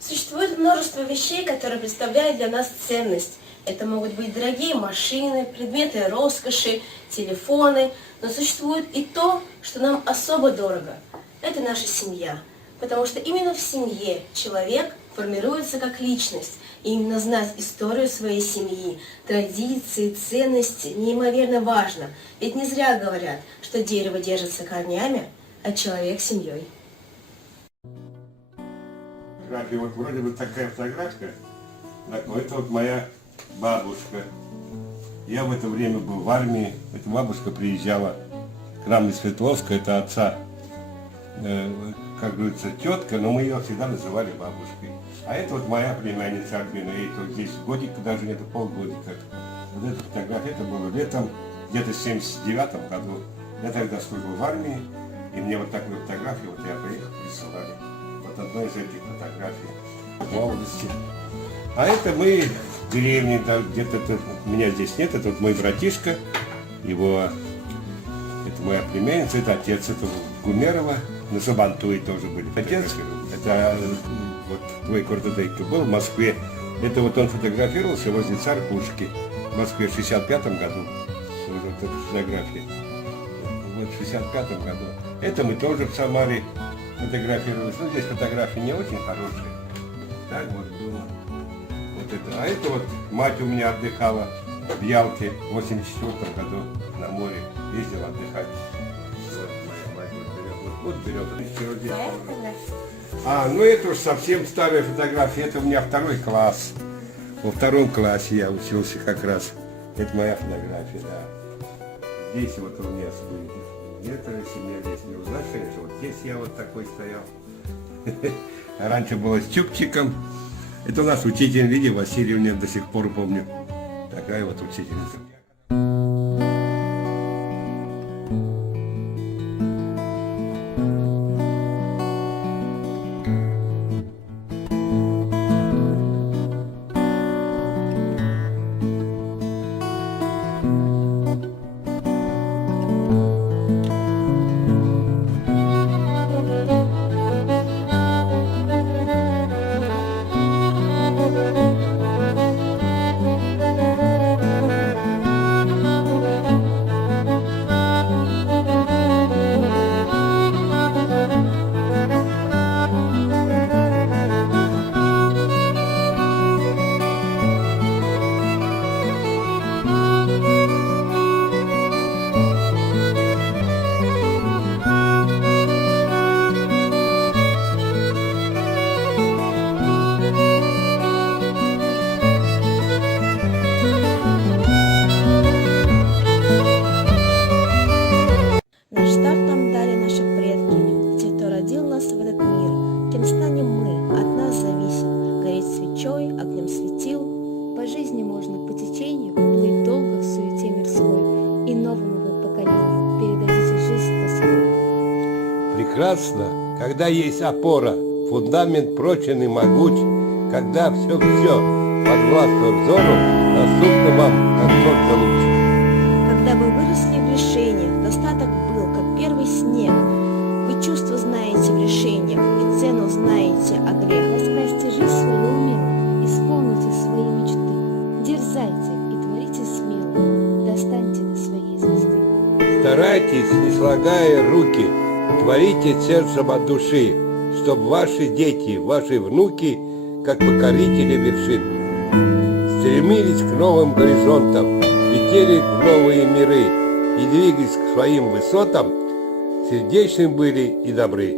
Существует множество вещей, которые представляют для нас ценность. Это могут быть дорогие машины, предметы роскоши, телефоны. Но существует и то, что нам особо дорого. Это наша семья. Потому что именно в семье человек формируется как личность. И именно знать историю своей семьи, традиции, ценности неимоверно важно. Ведь не зря говорят, что дерево держится корнями, а человек семьей. Вот вроде бы такая фотография. Так, ну это вот моя бабушка. Я в это время был в армии. Эта бабушка приезжала к нам из Свердловска. Это отца, как говорится, тетка, но мы ее всегда называли бабушкой. А это вот моя племянница Альбина. Ей тут здесь годик, даже нет, полгодика. Вот эта фотография, это было летом, где-то в 79 году. Я тогда служил в армии, и мне вот такую фотографию, вот я приехал, присылали. Вот одной из этих фотографий в молодости. А это мы в деревне, да, где-то меня здесь нет, это вот мой братишка, его, это моя племянница, это отец, это Гумерова, на Сабантуе тоже были. Отец, это вот твой Кордодейко был в Москве, это вот он фотографировался возле Царь-Пушки в Москве в 65-м году, вот эта фотография, вот в 65-м году. Это мы тоже в Самаре фотографировались. Ну, здесь фотографии не очень хорошие. Так вот было. Вот это. А это вот мать у меня отдыхала в Ялте в 84 году на море. Ездила отдыхать. Вот моя мать вот берет. А, ну это уж совсем старая фотография. Это у меня второй класс. Во втором классе я учился как раз. Это моя фотография, да. Здесь вот у меня где-то, если меня здесь не узнать, конечно, вот здесь я вот такой стоял. Раньше было с чубчиком. Это у нас учитель, видите, Васильевна, до сих пор помню. Такая вот учительница. Огнем светил, по жизни можно по течению плыть долго в суете мирской и новому вы поколению передадите жизнь тоской. Прекрасно, когда есть опора, фундамент прочен и могуч, когда все подвластно взору, доступно вам, как солнце луч. Когда вы выросли в лишениях, достаток был, как первый снег. Вы чувства знаете в решениях, и цену знаете о грех. Раскрасьте жизнь свою умело, исполните свои мечты. Дерзайте и творите смело, достаньте до своей звезды. Старайтесь, не слагая руки, творите сердцем от души, чтоб ваши дети, ваши внуки, как покорители вершин, стремились к новым горизонтам, летели в новые миры и, двигаясь к своим высотам, сердечны были и добры.